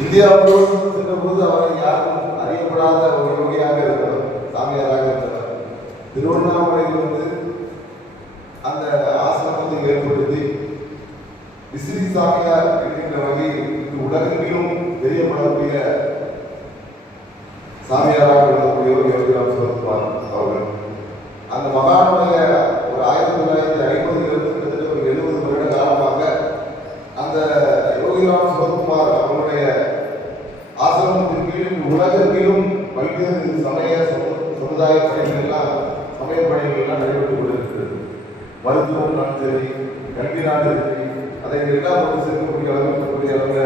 India முழுவதும் சென்றபோது அவரை யாரும் அறியப்படாத ஒரு யோகியாக இருக்கிறார், சாமியாராக இருக்கிறார். திருவண்ணாமலையில் வந்து அந்த ஆசிரமத்தை ஏற்படுத்தி விசிறி சாமியார் என்கின்ற வகையில் உலகெங்கிலும் தெரியப்படக்கூடிய சாமியாராக இருக்கக்கூடிய யோகிராம் சிவகுமார் அவர்கள் அந்த மகானுடைய ஒரு 1950 கிட்டத்தட்ட ஒரு 70 வருட காலமாக அந்த யோகிராம் சிவகுமார் அவருடைய ஆசிரமத்தின் கீழ் உலகெங்கிலும் பல்வேறு சமுதாய பணிகள் எல்லாம் சமய பணிகள் எல்லாம் நடைபெற்றுக் கொண்டிருக்கிறது. மருத்துவம் நாள் சரி, கல்வி நாள் சரி, அதை எல்லாம் ஒரு சேர்க்கக்கூடிய அளவுக்கு அளவில்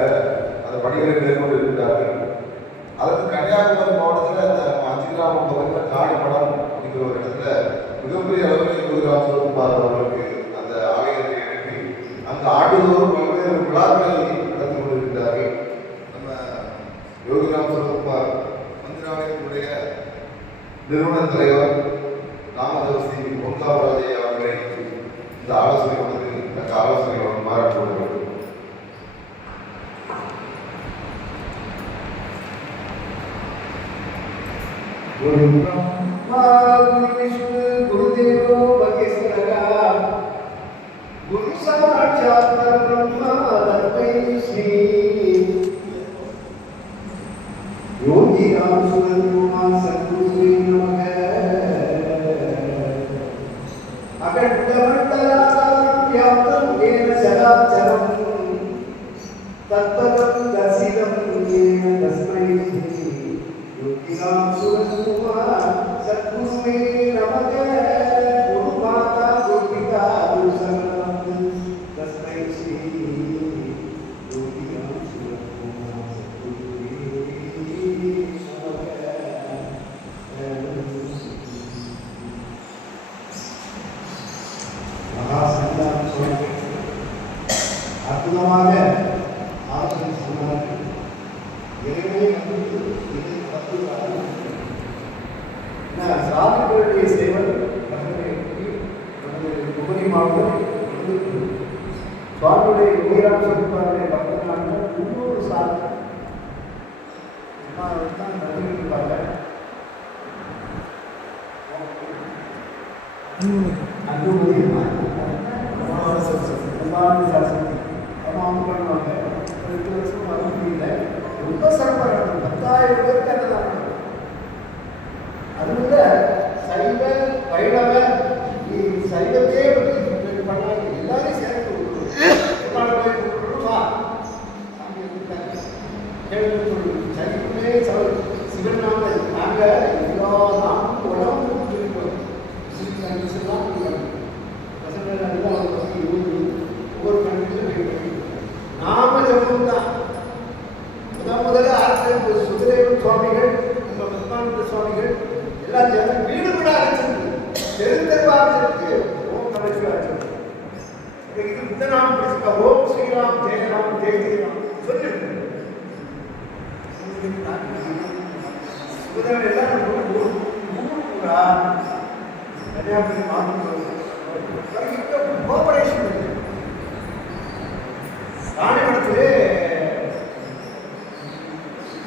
அந்த பணிகளை மேற்கொண்டு இருக்கிறார்கள். அதற்கு கன்னியாகுமரி மாவட்டத்தில் அந்த 5 கிராமம் பக்கத்தில் காடிப்படம் அப்படிங்கிற ஒரு இடத்துல மிகப்பெரிய அளவில் யோகிராம் சிவகுமார் அவர்களுக்கு அந்த ஆலயத்தை எழுப்பி அந்த ஆண்டுதோறும் பல்வேறு விழாக்களை நடத்தி கொண்டிருக்கிறார்கள். நம்ம யோகிராம் சிவகுமார் மந்திராலயத்தினுடைய நிறுவன தலைவர் ராமதவசி ஓங்காவராஜே அவர்களை இந்த ஆலோசனை கொடுத்து அந்த ஆலோசனை மாறாட்டு கொண்டிருக்கிறது. गुरुदेवो महेश्वरा गुरु साक्षात् ब्रह्मा तस्मै श्री योगिराम सुरगुरुमा सद्गुरुवे नमः अखण्डमण्डलाकारं व्याप्तं येन चराचरं तत्पदं दर्शितं येन तस्मै श्री योगिराम सुरगुरुमा सद्गुरुवे नमः गुरु माता गुरु पिता गुरु संगम तस्मै श्री योगिराम सुरगुरुमा सद्गुरुवे அற்புதமாக ஆலோசனை சொன்னார்கள். எனவே சாமிகளுடைய சேவல் உபரி மாவட்டம் சுவாமியுடைய யோகிராம் சிவகுமாருடைய பக்தனாக இன்னொரு சாதனை தான் நடிகர்களாக ரொம்ப சிறப்பாக 10,000 பேருக்கு அந்த அதுல சைவ வைணவ சைவத்தையே பண்ணாங்க. எல்லாரையும் சேர்த்து சைவமே சிவன் நாம நாங்க எல்லா நாமும் உடம்பு சொல்லிப்போம். ஒவ்வொரு கண்டிலும் நாம ஜபம் தான் முதல்ல ஆசிரியர் சுதரேவன் சுவாமிகள், நம்ம பத்மானந்த சுவாமிகள் எல்லாம் சேர்ந்து வீடு வீடா அழைச்சிருக்கு, தெருவாரத்துக்கு ஓம் நமச்சிவாயம். இது இந்த நாமம் படிச்சுக்கா, ஓம் ஸ்ரீராம் ஜெயராம் ஜெய ஜெயராம் சொல்லு. சுதரேவன் எல்லாம் ஊரா கன்னியாகுமரி மாவட்டம் கோஆபரேஷன் ராணிமடத்திலே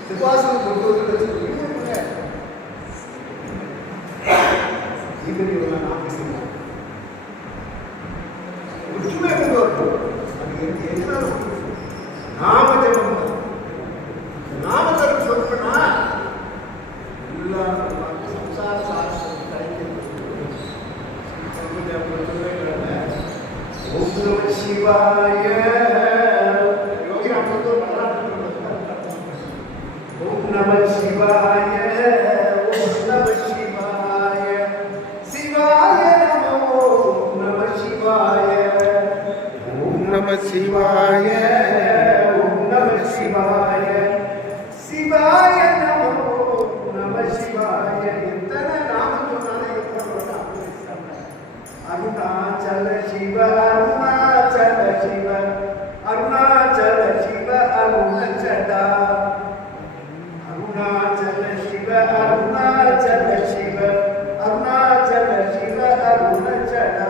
திருவாசகம் கொண்டு வந்து ஒற்றுமை கொண்டு வரணும். நாம ஜபம் நாமத்தரம் சொல்லணும்னா எல்லா சம்சார சாஸ்திரம் ஓம் நம சிவாய யோகிராம் ஓம் நம சிவாய ஓம் நம சிவாய சிவாய நமோ ஓம் நம சிவாய ஓம் நம சிவாய ஓம் நம சிவாய சிவாய நமோ ஓம் நம சிவாய. எத்தனை நாமம் சொன்னாலும் அருணாச்சல சிவ அருணாச்சல சிவ அருணாச்சல சிவ அருணச்சடா அருணாச்சல சிவ அருணாச்சல சிவ அருணாச்சல சிவ அருணச்சடா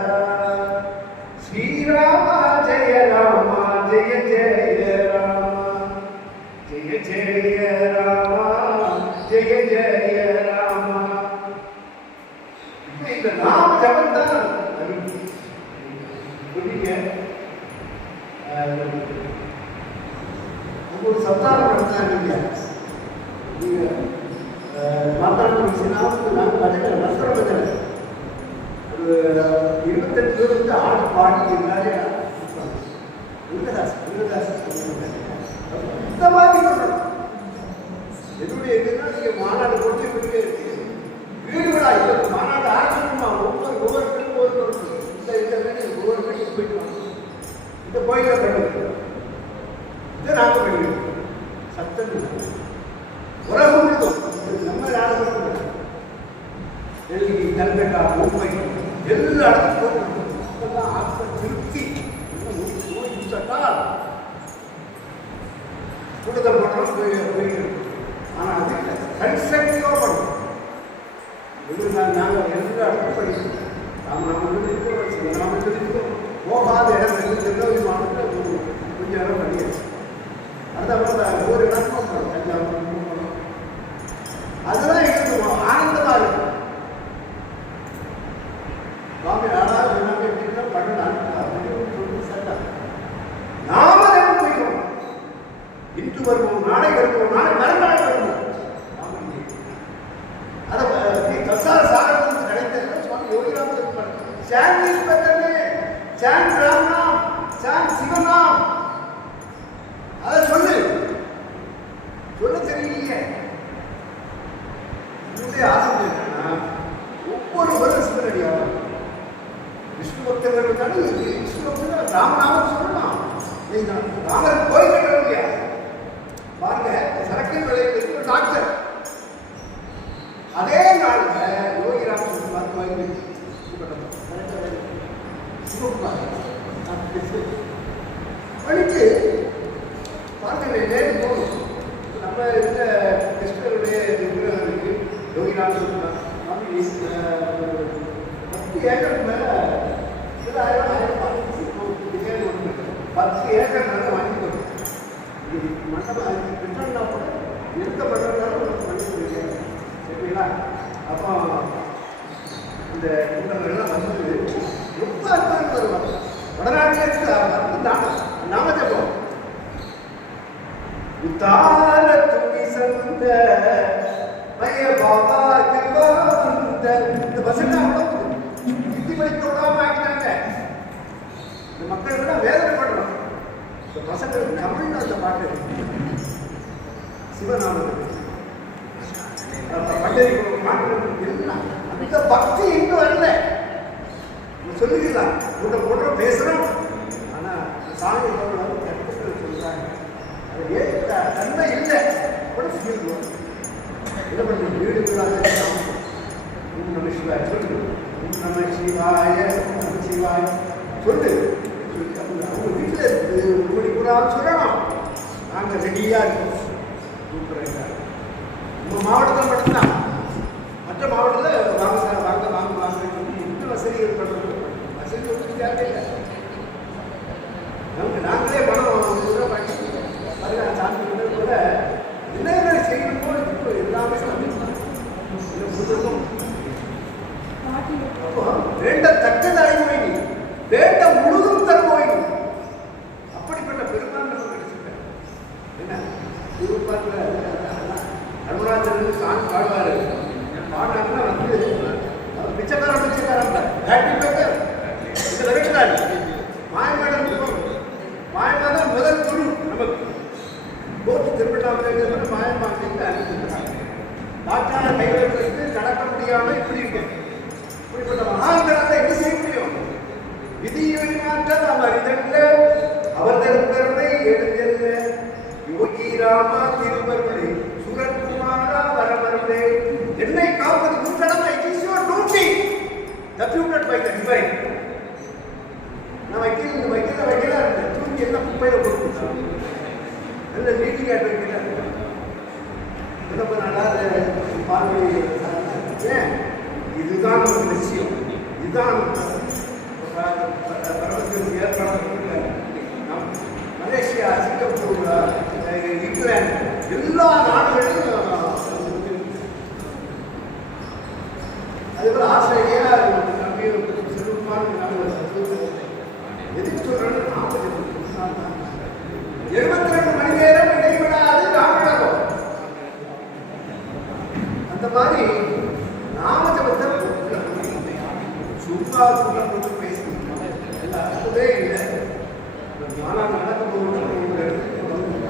ஸ்ரீராமா ஜெய ராமா ஜெய ஜெய ஜெய ராமா ஜெய ஜெய ராமா. இந்த நாம ஜபம் தான் ஒரு சப்தாரம் நடத்தாங்க. நீங்க மாத்தாடுச்சுன்னா நாங்கள் பஜனை நஷ்டம் பஜனை ஒரு 28 பேர் வந்து ஆடு பாடி நிறைய இந்த மாதிரி என்னுடைய இதுனா நீங்க மாநாடு போட்டு இப்படியே வீடு விழா இல்லை மாநாடு ஆரம்பிக்கணுமா ஒவ்வொரு வீடும் இந்த வீடு ஒவ்வொரு வீட்டுக்கு போயிட்டு வாங்க. இந்த கோயிலை பண்ணுறது இதை நாங்கள் பண்ணுவோம். சத்தம் உலகம் முழுதும் நம்ம நாடு டெல்லி கல்கட்டா மும்பை எல்லா இடத்துக்கும் ஆத்ம திருப்தி கூடுதல் பண்ணுறோம் போயிடும். ஆனால் அது கன்ஸ்ட்ரக்டிவாக பண்ணுறோம். இது நாங்கள் எல்லா இடத்துக்கும் படிக்கிறோம். நாம சொல்லியிருக்கோம் போகாத இடம் திருநெல்வேலி மாவட்டத்தில் கொஞ்சம் இடம் பண்ணியாச்சு. அடுத்த ஒரு இடம் போகிறோம் தஞ்சாவூர் போகிறோம். அதுதான் எங்களுக்கு ஆனந்தமாக இருக்கும். சுவாமி யாராவது எல்லாமே எப்படின்னா பண்ணலாம் சட்டம் நாம தான் போய்க்கிறோம். இன்று வருவோம், நாளை வருவோம், நாளை மறுநாள் வருவோம். அதை கசார சாகரத்துக்கு கிடைத்தது சுவாமி யோகிராமன் இருப்பார். சாந்தி பெற்றனே சாந்த் ராமநாம் சாந்த் சிவநாம் அதை சொல்லு சொல்ல தெரியலையே. என்னுடைய ஆசை என்னன்னா ஒவ்வொரு வருஷம் சிவனடியாகும் விஷ்ணு பக்தர்கள் இருக்காங்க. விஷ்ணு பக்தர்கள் ராமநாமம் சொல்லலாம். ராமர் கோயில் கட்ட முடியாது. பாருங்க சரக்கு விளைவிற்கு டாக்டர் அதே நாளில் யோகிராமன் கோயில் படித்து பாருங்க நேரு போகணும். நம்ம இந்த கிருஷ்ணருடைய விக்கிரகங்களுக்கு யோகிராமன் 10 ஏக்கருக்கு மேலே 10 ஏக்கர் மேலே வாங்கி போடுறோம். மண்டபம் கிருஷ்ணன்னா கூட எந்த மண்டபம் பண்ணி கொடுக்குறேன் சரிங்களா. அப்போ இந்த கூட்டங்கள்லாம் வந்து ரொம்ப அர்த்தம் வருவாங்க. வடநாட்டில் நாம ஜபம் உத்தார துணி சந்த மய பாபா திருவாந்த இந்த பசங்க விதிமணித்தோடாம ஆக்கிட்டாங்க. இந்த மக்கள் எல்லாம் வேதனைப்படுறோம். இந்த பசங்களுக்கு தமிழ்ல அந்த பாட்டு சிவநாமத்தில் பண்டரி எல்லாம் அந்த பக்தி எங்க வரல சொல்லிக்கலாம். போன்ற பேசுறோம். ஆனா சாமி கருத்துக்கள் சொல்றாங்க அது ஏற்ற தன்மை இல்லை. என்ன பண்ண வீடுகளாக நம்ம சிவாய சொல்லு நம்ம சிவாய சிவாய சொல்லு. அவங்க வீட்டில் இருக்குது கூடி கூட சொல்லணும். நாங்கள் ரெடியாக இருக்கோம். நம்ம மாவட்டத்தில் மட்டும்தான். மற்ற மாவட்டத்தில் வாங்க சார் வாங்க வாங்க வாங்க இந்த வசதிகள் பண்ணுறது வசதி ஒன்றும் தேவையில்லை. நமக்கு நாங்களே பணம் கூட பண்ணி பதினாறு சாமி கூட என்னென்ன செய்யணுமோ இப்போ எல்லாமே அப்போ வேண்டத்தக்கது அடைவோய் நீ வேண்ட முழுதும் தருவோய் நீ. அப்படிப்பட்ட பெருமாள் நம்ம கிடைச்சிருக்கேன். என்ன திருப்பாட்டில் அருணாச்சலம் சாமி பாடுவார். பாடுறாங்கன்னா வந்து பிச்சைக்காரன் இதில் இருக்கிறார். மாயமாடம் மாயமாதான் முதல் குரு நமக்கு போட்டு திருவிழாவில் மாயமாக்கிட்டு அனுப்பிச்சிருக்காங்க. டாக்டரான கைவிட்டு நடக்க முடியாமல் இப்படி இருக்கேன். இப்படிப்பட்ட மகான்களால் என்ன செய்ய முடியும்? விதியை மாற்ற நாம் அறிதல்ல அவர் தருப்பதை எழுதல்ல யோகி ராமா திருவருளை சுரத்குமாரா வரவருளே என்னை காப்பது உன் கடமை. It is your duty deputed by the divine. நான் வைக்கல தூக்கி என்ன குப்பையில கொடுத்து நல்ல மீட்டிங் ஆகிட்டு ரொம்ப நல்லா பார்வை. ஏன் இதுதான் ஒரு லட்சியம். இதுதான் ஏற்பாடு. மலேசியா, சிங்கப்பூர், இங்கிலாந்து எல்லா நாடுகளிலும் அதுபோல ஆஸ்திரேலியா எதுக்கு சொல்றேன்னு 72 மணி நேரம் இடைவிடாது ராமஜபம். அந்த மாதிரி ராமஜபத்தை சும்மா கொண்டு பேசணும் அர்த்தமே இல்லை. ஆனால் நடக்க போகிற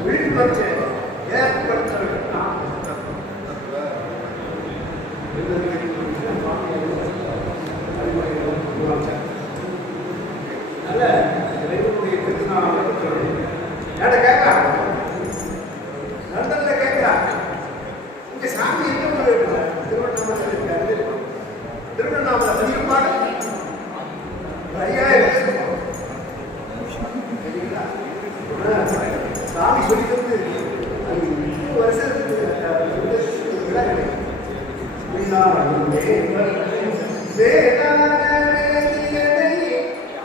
விழிப்புணர்ச்சி ஏற்படுத்த நல்ல இறைவனுடைய திருநாள் கேட்கலாம். லண்டன்ல கேட்கலாம், இங்க சாமி எங்க திருவண்ணாமலை இருக்காரு. திருவண்ணாமலை அதிகமான 5000 சாமி சொல்லி தந்து வருஷத்துக்கு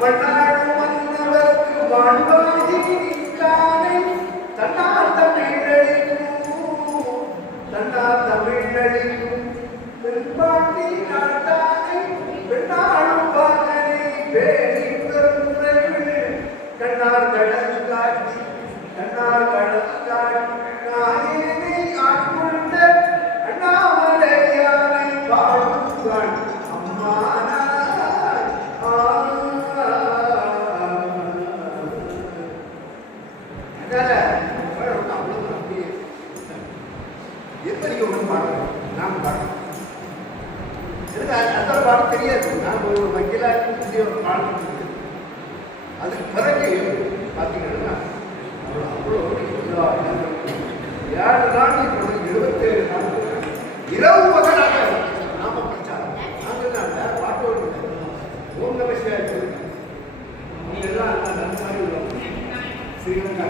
பன்னாடும் மன்னவர்க்கு வாழ்வாகி நின்றானை தன்னார் தமிழழிக்கும் பெண்பாட்டி நாட்டானை பெண்ணாடும் பாகனை பேணி பெருமுறைகள் கண்ணார் கடல் காட்டி நாயனை ஆட்கொண்ட அண்ணாமலையானை பாடுவான் அம்மானாய். எப்படி ஒன்றும் பாடுறோம், நாம் பாடுறோம். எனக்கு அந்த பாடம் தெரியாது. நான் ஒரு வக்கீலாக ஒரு பாடம் இருக்குது. அதுக்கு பிறகு பார்த்தீங்கன்னா அவ்வளோ 7 நாள் 77 நாள் இரவு பகலாக நாம பிரச்சாரம். நாங்கள் வேற பாட்டோடு ஓம் நம சிவாய அவங்க எல்லாம் அந்த நன்சாரி ஸ்ரீலங்கா